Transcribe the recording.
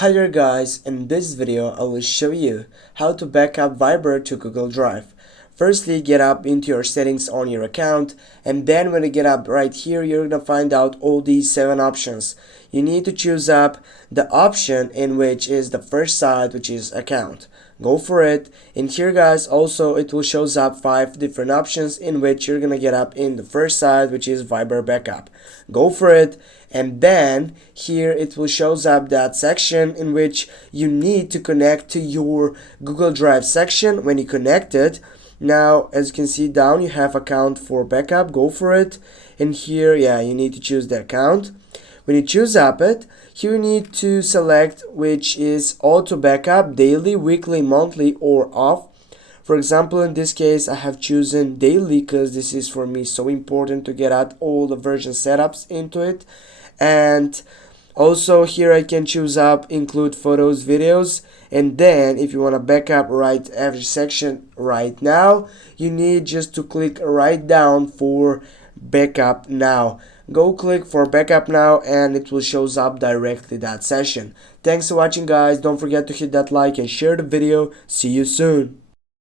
Hi there guys, in this video I will show you how to backup Viber to Google Drive. Firstly, get up into your settings on your account, and then when you get up right here, you're gonna find out all these 7 options. You need to choose up the option in which is the first side, which is account. Go for it. And here guys, also it will shows up 5 different options in which you're gonna get up in the first side, which is Viber backup. Go for it. And then here it will shows up that section in which you need to connect to your Google Drive section. When you connect it, now as you can see down, you have account for backup. Go for it. And here, yeah, you need to choose the account. When you choose up it, here you need to select which is auto backup, daily, weekly, monthly, or off. For example, in this case, I have chosen daily because this is for me so important to get out all the version setups into it. And also here I can choose up include photos, videos, and then if you want to backup right every section right now, you need just to click right down for backup now. Go click for backup now and it will shows up directly that session. Thanks for watching guys. Don't forget to hit that like and share the video. See you soon.